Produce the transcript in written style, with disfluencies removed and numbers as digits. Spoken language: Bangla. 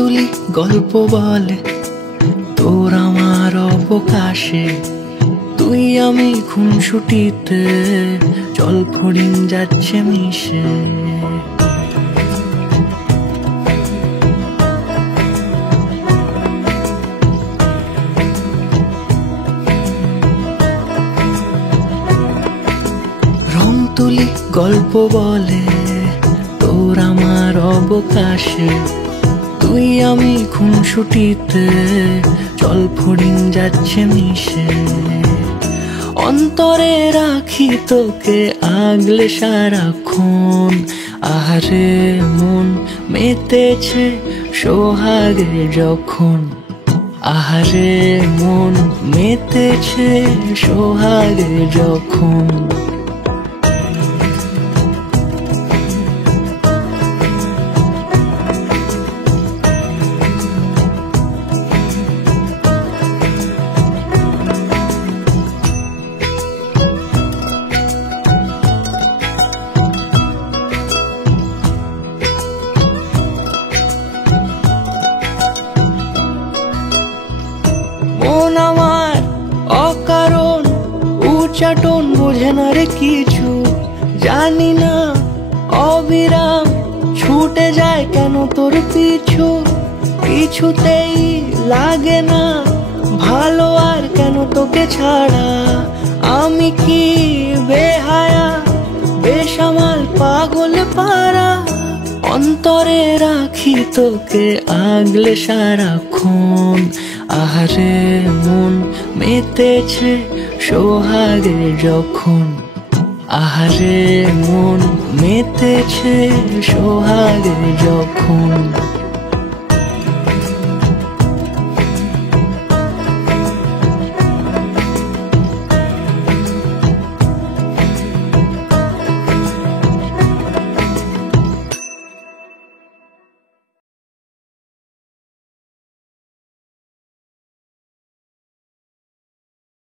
তুলি গল্প বলে তোর আমার অবকাশে, তুই আমি খুনসুটিতে জল ফড়িং যাচ্ছে মিশে। রং তুলি গল্প বলে তোর আমার অবকাশে, তুই আমি খুনসুটিতে জল ফড়িং যাচ্ছে মিশে। অন্তরে রাখি তোকে আগলে সারাক্ষণ, আহারে মন মেতেছে সোহাগে যখন, আহারে মন মেতেছে সোহাগে যখন। মন আমার অকারণ উচ্চাটন বোঝে না রে কিছু, জানি না অবিরাম ছুটে যায় কেন তোর পিছু। কিছুতেই লাগে না ভালো আর কেন তোকে ছাড়া, আমি কি বেহায়া বেসামাল পাগল পারা। অন্তরে রাখি তোকে আগলে সারাক্ষণ, আহারে মন মেতেছে সোহাগে যখন, আহারে মন মেতেছে সোহাগে যখন।